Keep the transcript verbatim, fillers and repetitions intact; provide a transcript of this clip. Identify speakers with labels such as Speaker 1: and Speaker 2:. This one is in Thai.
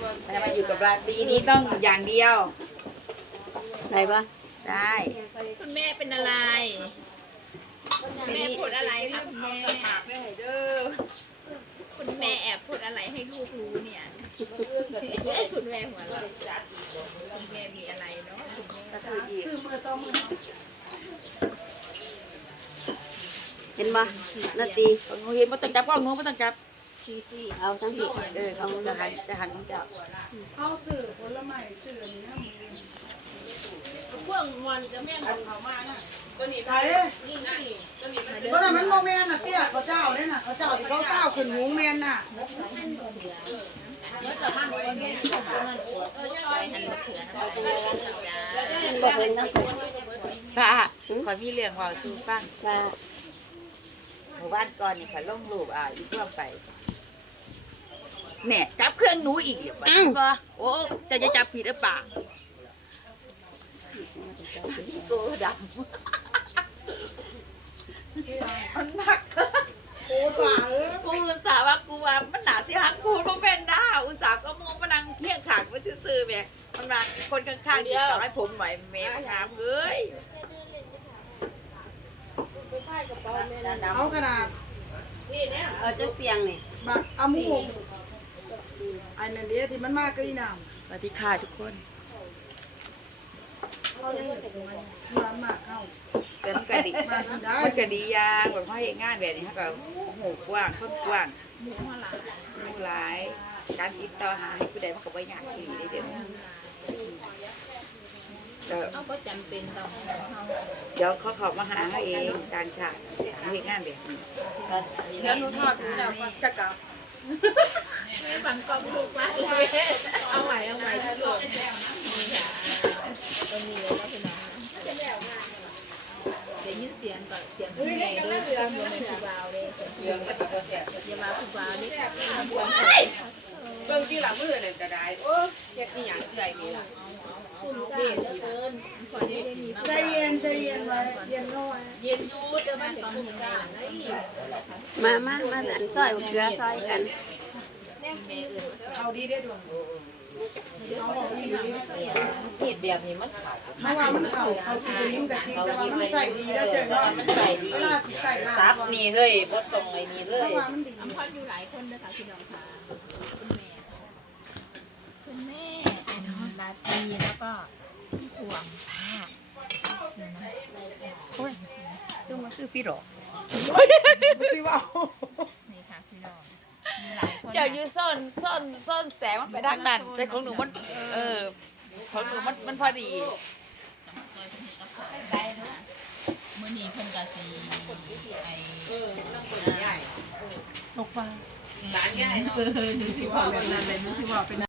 Speaker 1: แต่มาอยู่กับราตรีนี้ต้องอย่างเดียว
Speaker 2: ได้ปะ
Speaker 1: ได้
Speaker 3: คุณแม่เป็นอะไรคุณแม่พูดอะไรคะคุณแม่คุณแม่แอบพูดอะไรให้ลูกรู้เนี่ยคุณแม่หัวเราะคุณแม่มีอะไรเนาะคุณแม่
Speaker 2: เห็นปะนาตี
Speaker 1: หนูเห็นไม่ต้องจับกล้องหนูไม่ต้องจับ
Speaker 2: เอาทั้งที่
Speaker 1: เออเขาจะหันจะหันจับ
Speaker 4: เอาสื่อผลไม้สื่ออันนี้นะพวกมวนจะแม่นของเขามาน่ะตัวนี้ไทยนี่นี่ตัวนั้นมันโมแมนน่ะเตี้ยเขาเจ้าเนี่ยน่ะเขาเจ้าที่เขาเศร้าขึ้นหูแมนน่ะ
Speaker 3: ซอยหันมะเขือน้ำตาล
Speaker 2: บอกเลยนะ
Speaker 1: ป้าขอมีเรื่องขอสู้ฟัง
Speaker 2: ว่า
Speaker 1: หมู่บ้านก่อนนี่ขอลงรูปอ่าอีกช่วงไปเนี่ยจับเครื่องหนูอีกเดี๋ยวไปบ่โอ้จะจะจับผิดหรือเปล่าโกดำมันมัก
Speaker 4: โอ้กว่าเออ
Speaker 1: กูอุตส่าห์ว่ากูว่ามันหนาสิฮักกูมันเป็นด้าอุตส่าห์ก็มองมานั่งเที่ยงขางมาซื่อๆแม่มันมาคนข้างๆติดต่อให้ผมหน่อยแม่มาถามเอ้ย
Speaker 4: เอาขนาด
Speaker 2: เอาจะเปียงนี่
Speaker 4: บักอามูอันนั้นเดียวที่มันมากก็อีน้
Speaker 1: สวัสดีค่ะทุกคน
Speaker 4: ำเขายังมันมากเข้า
Speaker 1: เกินกระดิ
Speaker 4: มาที่ได้
Speaker 1: มันกระดียางแบบเขาเห็นงานแบบนี้เขาก็หูกว้างคนกว้าง
Speaker 3: หมูหัวหลาน
Speaker 1: มูหลายการติดต่อหาให้ผู้ใดมันก็บ่ยากที่ได้เดี๋ยวนี้เดี๋ยว
Speaker 3: เขาก็จำเป็นต้องให้เขา
Speaker 1: เดี๋ยวเขาเขามาหาเขาเองการฉากเขาเห็นงานแบบนี้
Speaker 4: แล้วหนูทอดหนูจะจะกลับ
Speaker 3: ไม่ฟังกล้องลูกว่าเอาใหม่เอาใหม่ที่ลูกนี่ค่ะตรงนี้เลยนะพี่น้องเดี๋ยวยินเสียงก่อนเสียงคุณแม่ด้วยเสียงคุณแม่บาวเลยเสียงอย่ามาคุณบาวนี่บวม
Speaker 5: เบิ่งที่หลังมือนั่นก็ได้โอ้เฮ็ดอีหยังเอื่อยนี่ล่ะเฮ็ดที่เพิ่น
Speaker 3: ก่อนที่ได้มี
Speaker 4: ใจเย็นใจเย็นไว้เย็นเข้าไว้
Speaker 5: เย็นอยู่แต่มันเป็นทุกข์การไอ้
Speaker 2: มามามาอันซอยเกลือซอยกัน
Speaker 4: เอาดีได้ดวง
Speaker 5: เฮ็ดแบบนี้มันเข้า
Speaker 4: เพราะว่ามันเข่าเขากินลิ้นกับจริงแต่ว่ามันใส่ดีแล้วเจอเนาะ
Speaker 5: มันใส่ดี
Speaker 4: เวลาสิใส่ลา
Speaker 5: ซับนี่เลยบ่ต้องไอ้นี่เล
Speaker 4: เพ
Speaker 5: ย
Speaker 4: ราะว่ามันดี
Speaker 3: อำพันอยู่หลายคนนะคะพี่น้องค่ะคุณแม่คุณแม่ลาตีแล้วก็พี่พวงผ้า
Speaker 1: โอ้ยซื้อมาซื้อพี่หรอ
Speaker 4: ที่ว่า
Speaker 3: นี่ค่ะพี่น้องมีหลายคน
Speaker 1: เจ้าอยู่ซ่อนซ่อนซ่อนแสงมันไปทางนั้นแต่ของหนูมันเออของหนูมันมันพอดี
Speaker 3: ได้ด้วยมื้อนี้เพิ่นก็สิไอ้
Speaker 5: เออต้องคนใหญ่
Speaker 3: ตกปลา
Speaker 5: หลานใหญ่เนาะ
Speaker 3: เออดูสิว่าเป็นอะไรดูสิว่าเป็น